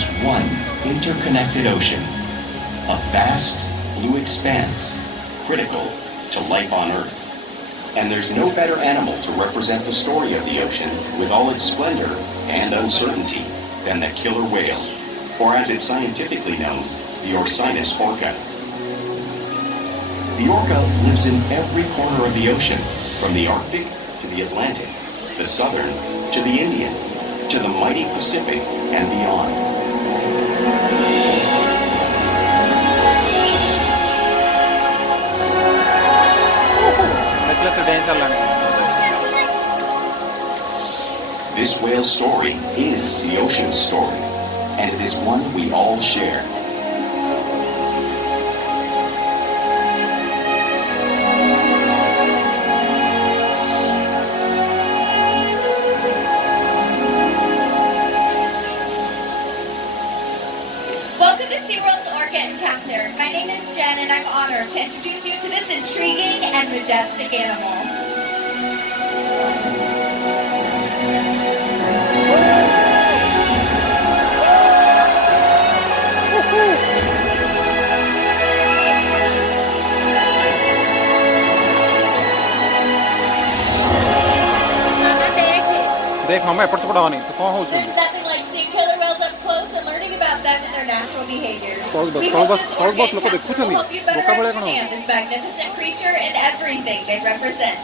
as one interconnected ocean, a vast blue expanse critical to life on Earth. And there's no better animal to represent the story of the ocean with all its splendor and uncertainty than the killer whale, or as it's scientifically known, the Orcinus orca. The orca lives in every corner of the ocean, from the Arctic to the Atlantic, the Southern to the Indian, to the mighty Pacific and beyond. This whale's story is the ocean's story, and it is one we all share. Welcome to Seaworld's Orca Encounter. My name is Jen, and I'm honored to introduce you to this intriguing and majestic animal. देख हम एपट से पढ़ा नहीं तो कौन हो There's nothing like seeing killer whales up close and learning about them and their natural behaviors. Call We hope bus, this call orca bus, look at the encounter will kuchani. help you better Vocabulary understand this magnificent creature and everything they represent.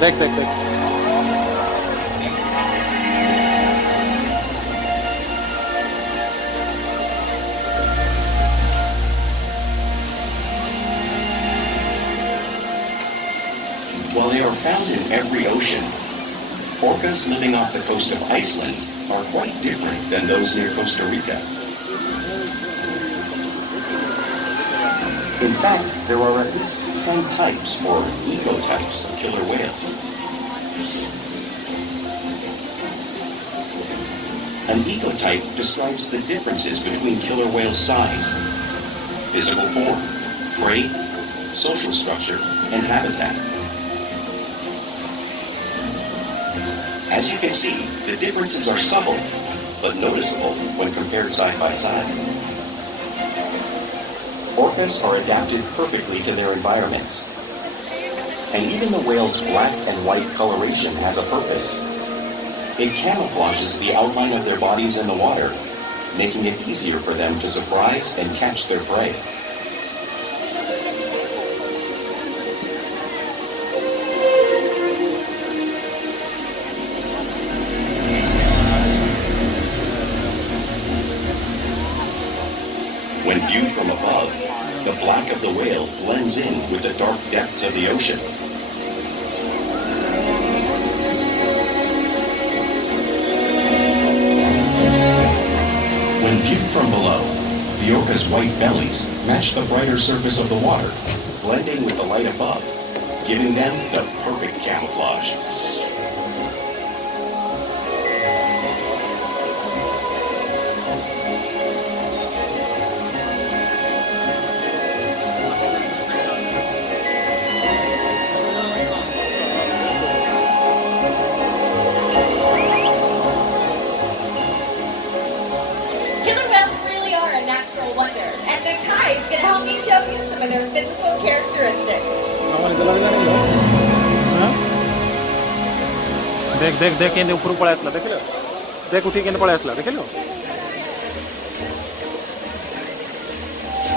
देख देख देख While they are found in every ocean, orcas living off the coast of Iceland are quite different than those near Costa Rica. In fact, there are at least 10 types or ecotypes of killer whales. An ecotype describes the differences between killer whale size, physical form, prey, social structure, and habitat. As you can see, the differences are subtle, but noticeable when compared side by side. Orcas are adapted perfectly to their environments. And even the whale's black and white coloration has a purpose. It camouflages the outline of their bodies in the water, making it easier for them to surprise and catch their prey. When viewed from above, the black of the whale blends in with the dark depths of the ocean. When viewed from below, the orca's white bellies match the brighter surface of the water, blending with the light above, giving them the perfect camouflage. Wonder, and the Kai is going to help me show you some of their physical characteristics. देख देख देख केंद्र ऊपर पळाय असला देखिलो देख उठी केंद्र पळाय असला देखिलो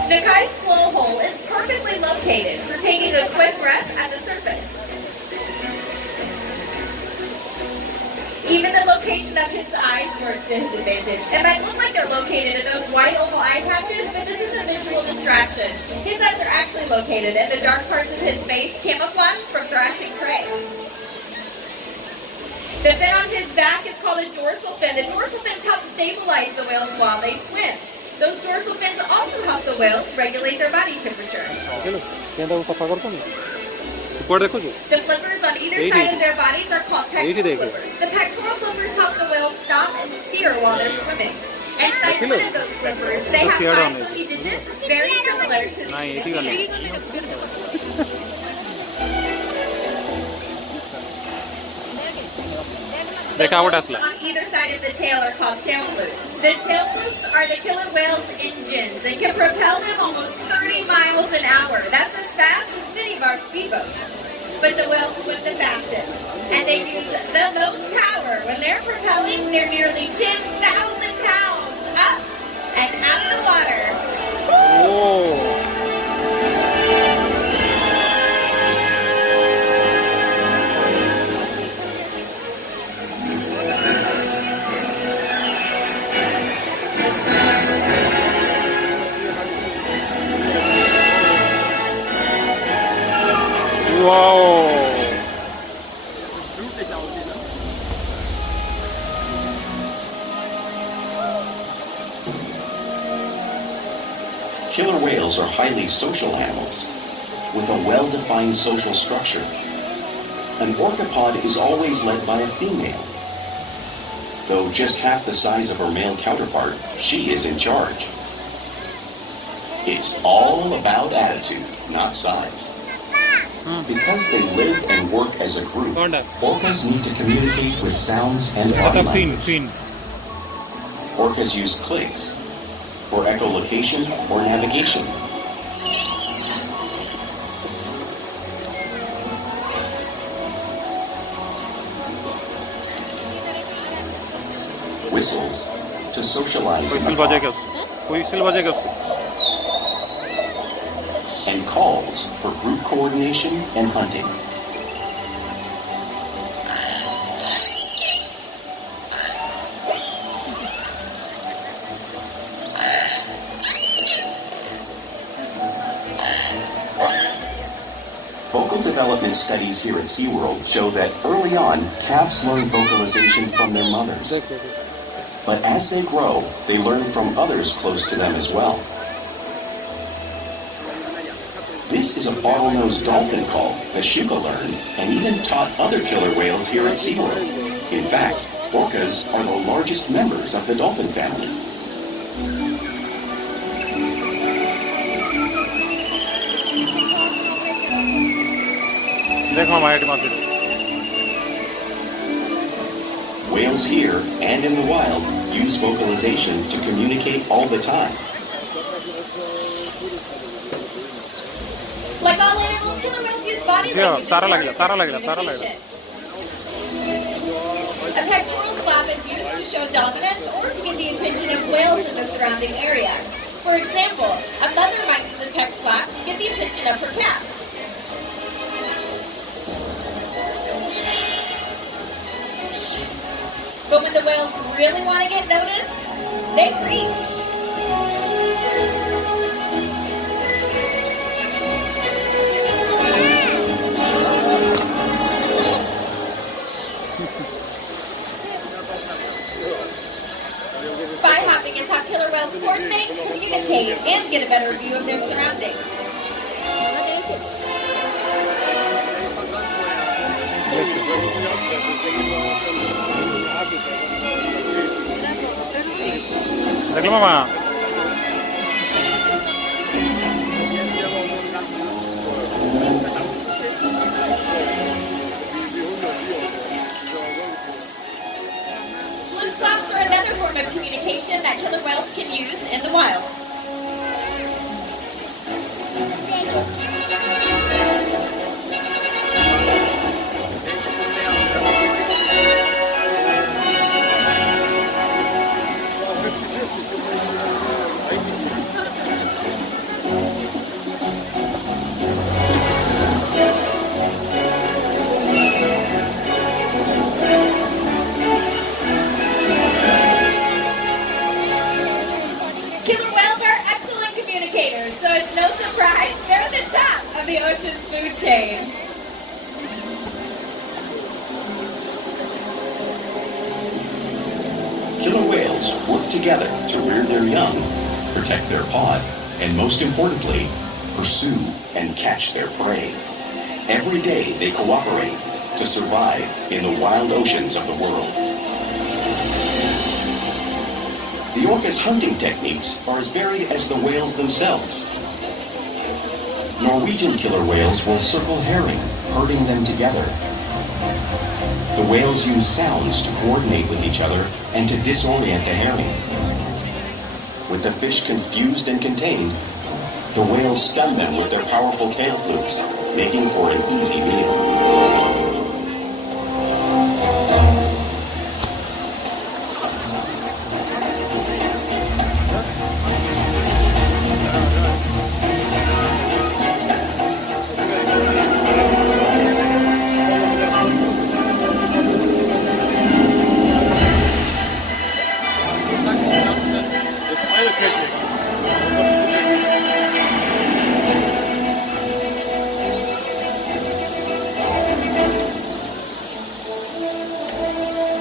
The Kai's blowhole is perfectly located for taking a quick breath at the surface. Even the location of his eyes works to his advantage. It might look like they're located in those white oval eye patches, but this is a visual distraction. His eyes are actually located in the dark parts of his face, camouflaged from thrashing prey. The fin on his back is called a dorsal fin. The dorsal fins help stabilize the whales while they swim. Those dorsal fins also help the whales regulate their body temperature. ଦେଖିଲୁ କେନ୍ତାକୁ ସଫା କରୁଛନ୍ତି କୁଆଡ଼େ ଦେଖୁଛୁ The flippers on either Eighty. side of their bodies are called Eighty pectoral देखो। flippers. The pectoral flippers help the whales stop and steer while they're swimming. Inside देखिलो। one of those flippers, they तो have share 5 होने lucky digits, very similar to the नहीं 80 वाले देखा वो टसला on either side of the tail are called tail flukes. The tail flukes are the killer whale's engines and can propel them almost 30 miles an hour. That's as fast as many of our speedboats. But the whales swim the fastest, and they use the most power when they're propelling. They're nearly 10,000 pounds up and out of the water. Oh. Wow. Killer whales are highly social animals with a well-defined social structure. An orcapod is always led by a female. Though just half the size of her male counterpart, she is in charge. It's all about attitude, not size. Because they live and work as a group, orcas need to communicate with sounds and body language. Orcas use clicks for echolocation or navigation. Whistles to socialize in the flock. Whistle बजेगा उससे And calls for group coordination and hunting. Vocal development studies here at Seaworld show that early on, calves learn vocalization from their mothers. But as they grow, they learn from others close to them as well. This is a bottlenose dolphin call that Shuka learned and even taught other killer whales here at Seaworld. In fact, orcas are the largest members of the dolphin family. देखो might मारते Whales here and in the wild use vocalization to communicate all the time. Like all animals, killer whales use body Yeah, language. Tara as लग गया, part Tara of लग गया, तारा लग communication. A pectoral flap is used to show dominance or to get the attention of whales in the surrounding area. For example, a mother might use a pec flap to get the attention of her calf. But when the whales really want to get noticed, they reach. Spy hopping is how killer whales coordinate, communicate, and get a better view of their surroundings. देख लो मामा Fluke flaps are another form of communication that killer whales can use in the wild. Killer whales are excellent communicators, so it's no surprise they're at the top of the ocean's food chain. Killer whales work together to rear their young, protect their pod, and most importantly, pursue and catch their prey. Every day they cooperate to survive in the wild oceans of the world. The orca's hunting techniques are as varied as the whales themselves. Norwegian killer whales will circle herring, herding them together. The whales use sounds to coordinate with each other and to disorient the herring. With the fish confused and contained, the whales stun them with their powerful tail flukes, making for an easy meal.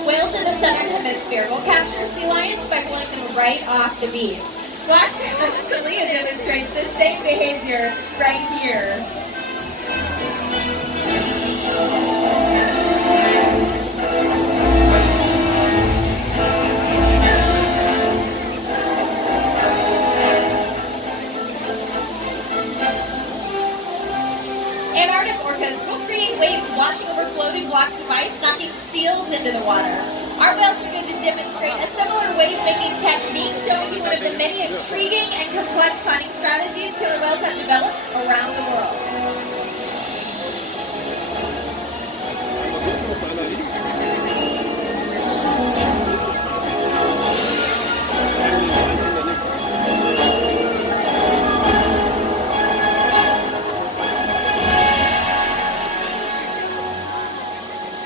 Whales in the southern hemisphere will capture sea lions by pulling them right off the beach. Watch as Kalia demonstrates the same behavior right here. Antarctic orcas will create waves washing over floating blocks of ice, knocking seals into the water. Our whales are going to demonstrate a similar wave-making technique, showing you one of the many intriguing and complex hunting strategies killer whales have developed around the world.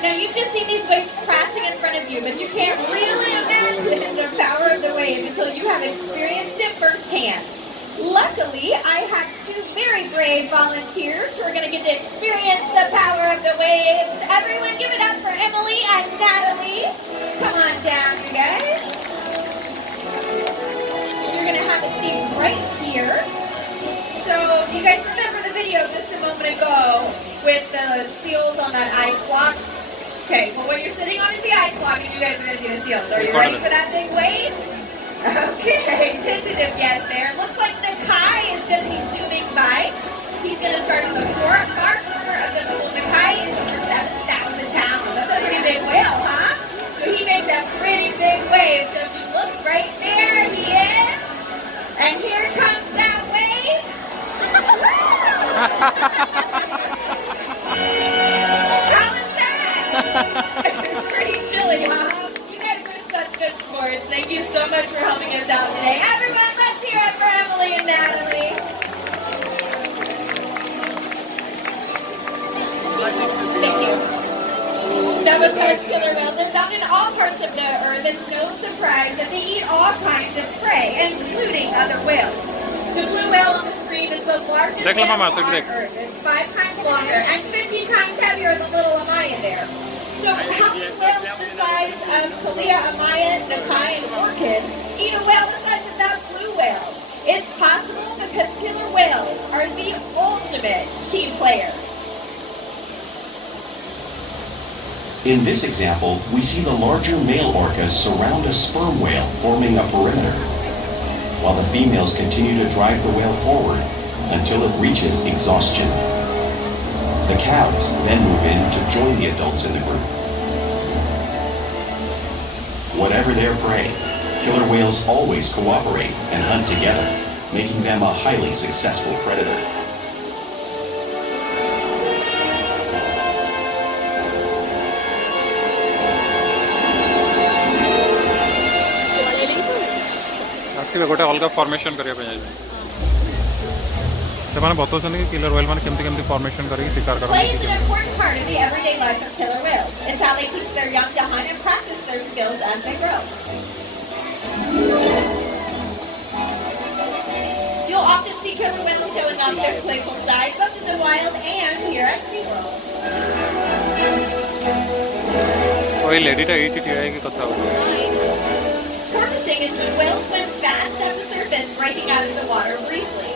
Now, you've just seen these waves crashing in front of you, but you can't really imagine the power of the wave until you have experienced it firsthand. Luckily, I have two very brave volunteers who are going to get to experience the power of the waves. Everyone give it up for Emily and Natalie. Come on down, you guys. You're going to have a seat right here. So, do you guys remember the video just a moment ago with the seals on that ice block? Okay, well, what you're sitting on is the ice block, and you guys are going to do the seals. Are you ready for that big wave? Okay, tentative yes there. Looks like Nakai is going to be zooming by. He's going to start on the far corner of the pool. Nakai is over 7,000 pounds. That's a pretty big whale, huh? So he makes a pretty big wave. So if you look right there, he is. And here comes that wave. How is that? Pretty chilly, huh? You guys are such good sports. Thank you so much for helping us out today. Everyone, let's hear it for Emily and Natalie. Thank you. Now, because killer whales are found in all parts of the earth, it's no surprise that they eat all kinds of prey, including other whales. The blue whale on the screen is the largest mammal on Earth. It's 5 times longer and 50 times heavier than little Amaya there. So how many whales the size of Kalia, Amaya, Nakai, and Orchid eat a whale the size of that blue whale? It's possible because killer whales are the ultimate team players. In this example, we see the larger male orcas surround a sperm whale, forming a perimeter, while the females continue to drive the whale forward until it reaches exhaustion. The calves then move in to join the adults in the group. Whatever their prey, killer whales always cooperate and hunt together, making them a highly successful predator. ଆସିବେ ଗୋଟେ ଅଲଗା formation କରିବା ପାଇଁ ଯାଇଛନ୍ତି ସେମାନେ ବତାଉଛନ୍ତି କି killer well ମାନେ କେମିତି କେମିତି ଫର୍ମେସନ୍ କରିକି ଶିକାର Play କରନ୍ତି is an important part of the everyday life of killer whales. It's how they teach their young to hunt and practice their skills as they grow. You'll often see killer whales showing off their playful side, both in the wild and here at SeaWorld. ওই লেডিটা এইটি ଠିଆ ହେଇକି କଥା ହଉଛି Porpoising is when whales swim fast at the surface surface, breaking out of the water briefly.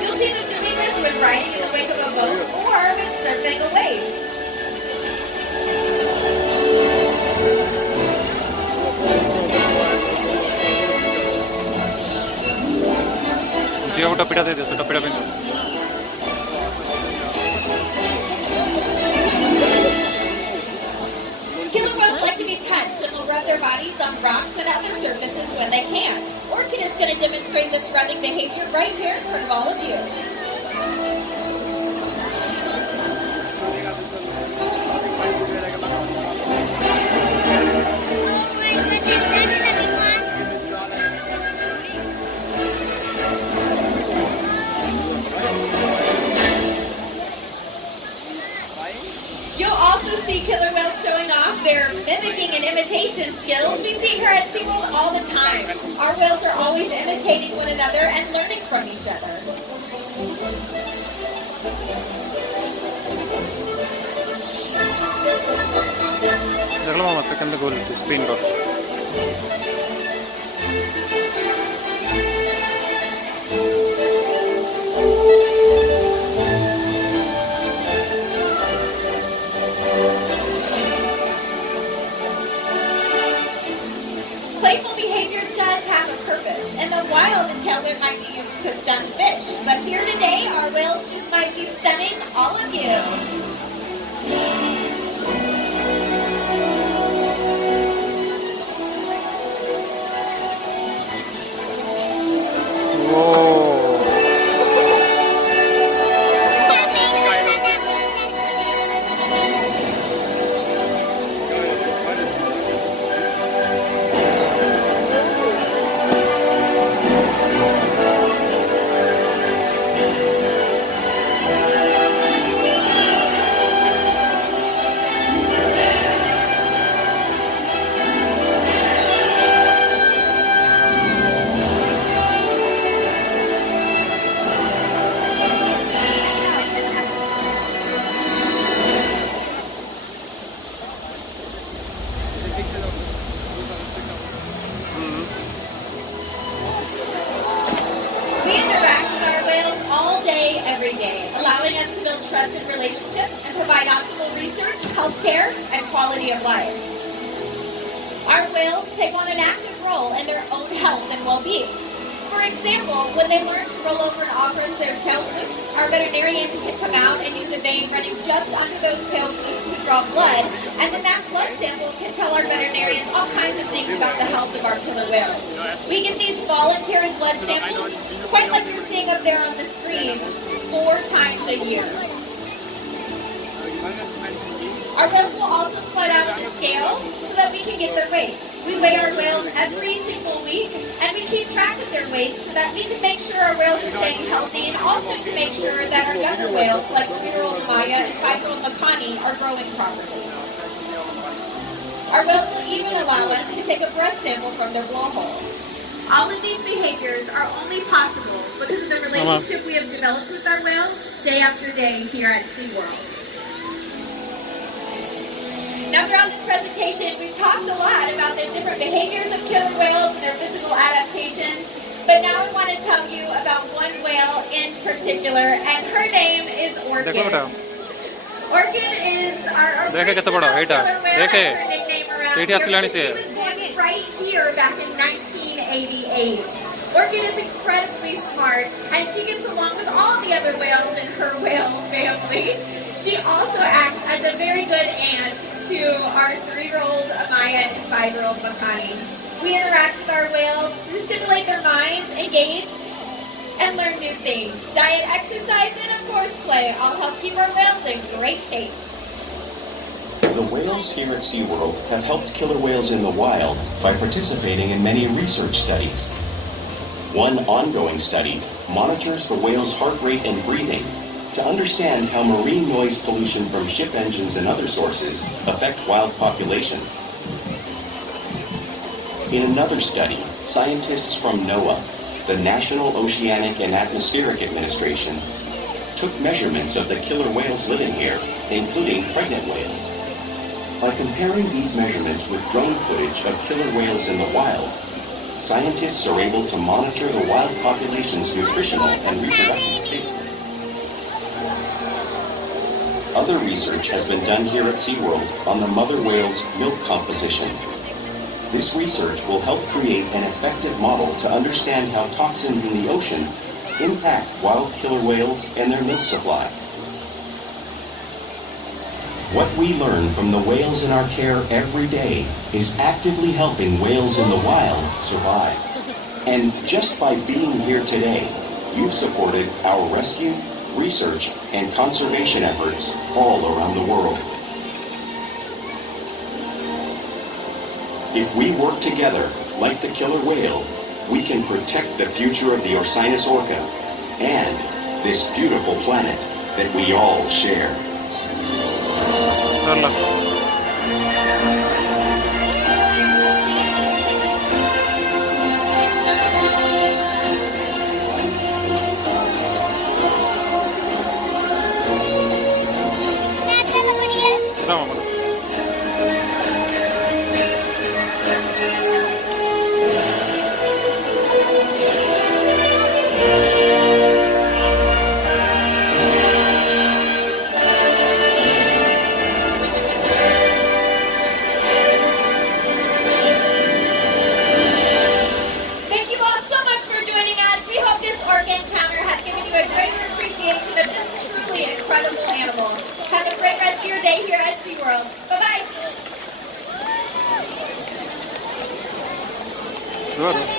You'll see them doing this when riding in the wake of a boat or when surfing a wave. ଝିଅ ଗୋଟେ ପିଠା ଦେଇଦିଅ ସେଟା ପିଠା ପିନ୍ଧ Killer whales like to be tense and will rub their bodies on rocks and other surfaces when they can. Orchid is going to demonstrate this rubbing behavior right here in front of all of you. You'll also see killer whales showing off their mimicking and imitation skills. We see here at Seaworld all the time. Our whales are always imitating one another and learning from each other. দেখলো মামা second goal spin goal Playful behavior does have a purpose. In the wild, the tailwhip might be used to stun fish. But here today, our whales just might be stunning all of you. Every day, allowing us to build trust in relationships and provide optimal research, healthcare, and quality of life. Our whales take on an active role in their own health and well-being. For example, when they learn to roll over and Ocra their tail flukes, our veterinarians can come out and use a vein running just under those tail flukes to draw blood, and then that blood sample can tell our veterinarians all kinds of things about the health of our killer whales. We get these voluntary blood samples, quite like you're seeing up there on the screen, 4 times a year. Our whales will also slide out on the scale so that we can get their weight. We weigh our whales every single week, and we keep track of their weight so that we can make sure our whales are staying healthy, and also to make sure that our younger whales, like 3-year-old Maya and 5-year-old Makani, are growing properly. Our whales will even allow us to take a breath sample from their blowhole. All of these behaviors are only possible because of the relationship we have developed with our whales day after day here at Seaworld. Now throughout this presentation, we've talked a lot about the different behaviors of killer whales and their physical adaptations, but now I want to tell you about one whale in particular, and her name is Orchid. Orchid is our original killer whale, as her nickname around here, because she was born right here back in 1988. Orchid is incredibly smart, and she gets along with all the other whales in her whale family. She also acts as a very good aunt to our 3-year-old Amaya and 5-year-old Makani. We interact with our whales to stimulate their minds, engage, and learn new things. Diet, exercise, and of course play all help keep our whales in great shape. The whales here at Seaworld have helped killer whales in the wild by participating in many research studies. One ongoing study monitors the whale's heart rate and breathing to understand how marine noise pollution from ship engines and other sources affect wild populations. In another study, scientists from NOAA, the National Oceanic and Atmospheric Administration, took measurements of the killer whales living here, including pregnant whales. By comparing these measurements with drone footage of killer whales in the wild, scientists are able to monitor the wild population's nutritional and reproductive states. Other research has been done here at Seaworld on the mother whale's milk composition. This research will help create an effective model to understand how toxins in the ocean impact wild killer whales and their milk supply. What we learn from the whales in our care every day is actively helping whales in the wild survive. And just by being here today, you've supported our rescue, research, and conservation efforts all around the world. If we work together, like the killer whale, we can protect the future of the Orcinus orca and this beautiful planet that we all share. चल Incredible animal. Have a great rest of your day here at Seaworld. Bye-bye. Good.